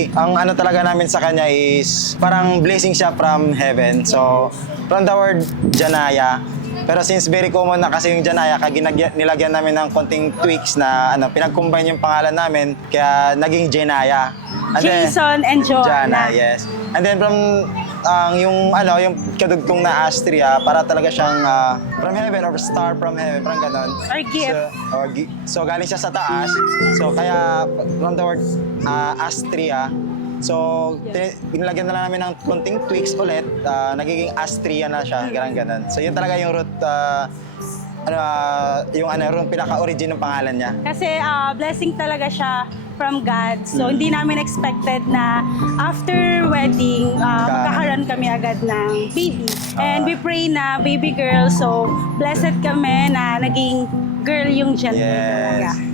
Actually, ang ano talaga namin sa kanya is parang blessing siya from heaven. So, from the word Janaya. Pero since very common na kasi yung Janaya, nilagyan namin ng konting tweaks na pinag-combine yung pangalan namin, kaya naging Janaya. Jason and Joanna. Jana, yes. And then from yung kadugtong na Astria, para talaga siyang from heaven or star from heaven, parang ganon. Or gift. So galing siya sa taas. So kaya from the word Astria. So pinilagyan na lang namin ng konting tweaks ulit, nagiging Astria na siya, ganon. So yun talaga yung root yung pinaka-origin ng pangalan niya. Kasi blessing talaga siya from God. So hindi namin expected na after wedding, magkakaroon kami agad ng baby. And we pray na baby girl. So blessed kami na naging girl yung gender talaga. Yes.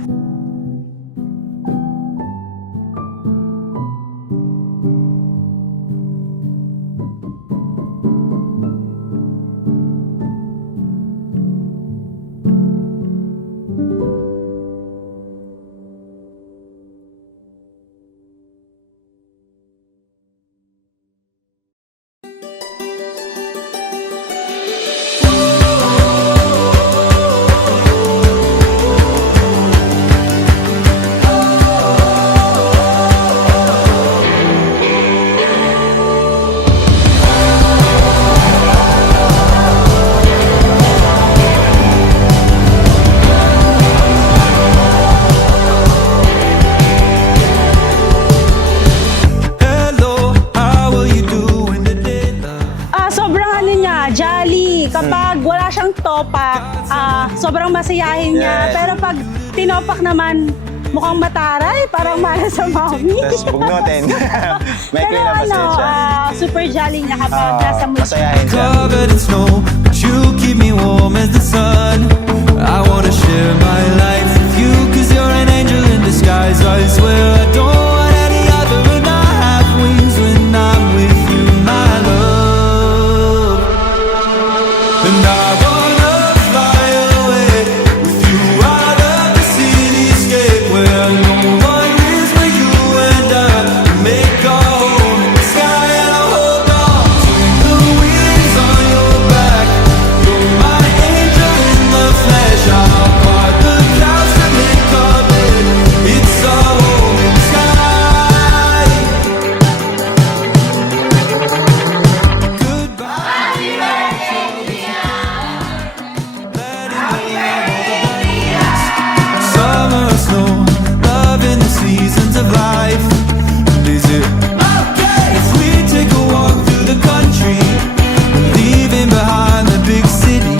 Kapag wala siyang topak, sobrang masayahin niya. Yes. Pero pag tinopak naman, mukhang mataray, parang mana sa mommy. Tapos bugnutin. May Pero clean na pasensya. super jolly niya kapag nasa mood. Masayahin siya. Covered in snow, but you keep me warm as the sun. I wanna share my life with you, 'cause you're an angel in disguise. I swear I don't want any other, and I have wings when I'm with you, my love. And I wanna fly away with you out of the cityscape, where no one is but you and I. Make a home in the sky, and I'll hold on to the wings on your back. You're my angel in the flesh. I'll part the clouds to make a bed. It's a home in the sky. Goodbye. Summer or snow, love in the seasons of life. Is it okay if we take a walk through the country, leaving behind the big city?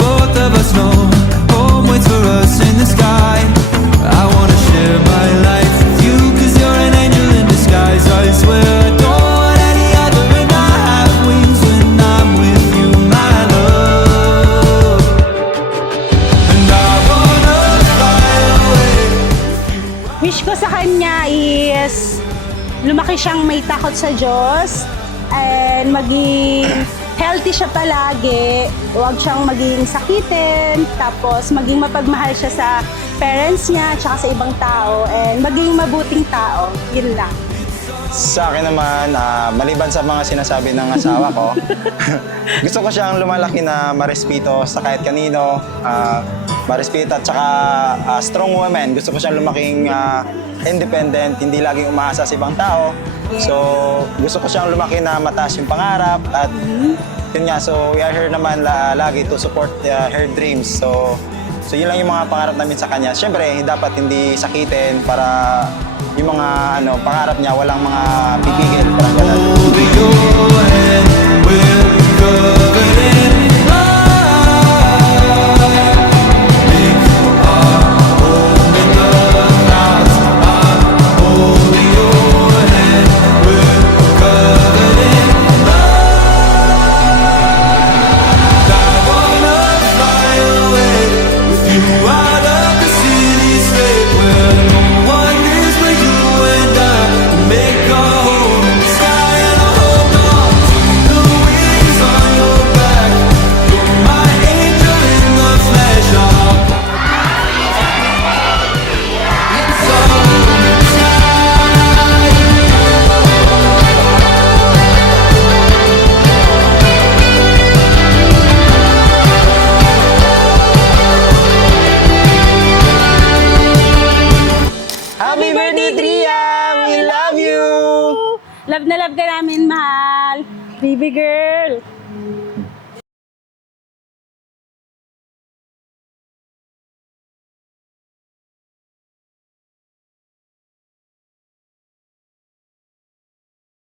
Both of us know home waits for us in the sky. I wanna share my life with you, 'cause you're an angel in disguise. I swear I don't want any other, and I have wings when I'm with you, my love. And I wanna fly away. Wish ko sa kanya is lumaki siyang may takot sa Diyos and maging healthy siya palagi. Huwag siyang maging sakitin, tapos maging mapagmahal siya sa parents niya tsaka sa ibang tao, and maging mabuting tao. Yun lang. Sa akin naman, maliban sa mga sinasabi ng asawa ko, gusto ko siyang lumalaki na marespeto sa kahit kanino, marespeto at saka strong woman. Gusto ko siyang lumaking independent, hindi laging umaasa sa ibang tao. So, gusto ko siyang lumaki na mataas yung pangarap at yun nga, so we are here naman lagi to support her dreams. So yun lang yung mga pangarap namin sa kanya. Siyempre, dapat hindi sakitin para yung mga pangarap niya, walang mga pipigil. Parang ganun. Hold your hand, we're covered in light. Make our home in the clouds. I'm holding your hand, we're covered in light. I wanna fly away with you out of the cityscape, where no one is but you and I. Make a home in the sky, and I'll hold on to the wings on your back. You're my angel in the flesh. It's a home in the sky. Happy birthday, Tria! We love you! Love na love ka namin, mahal. Baby girl.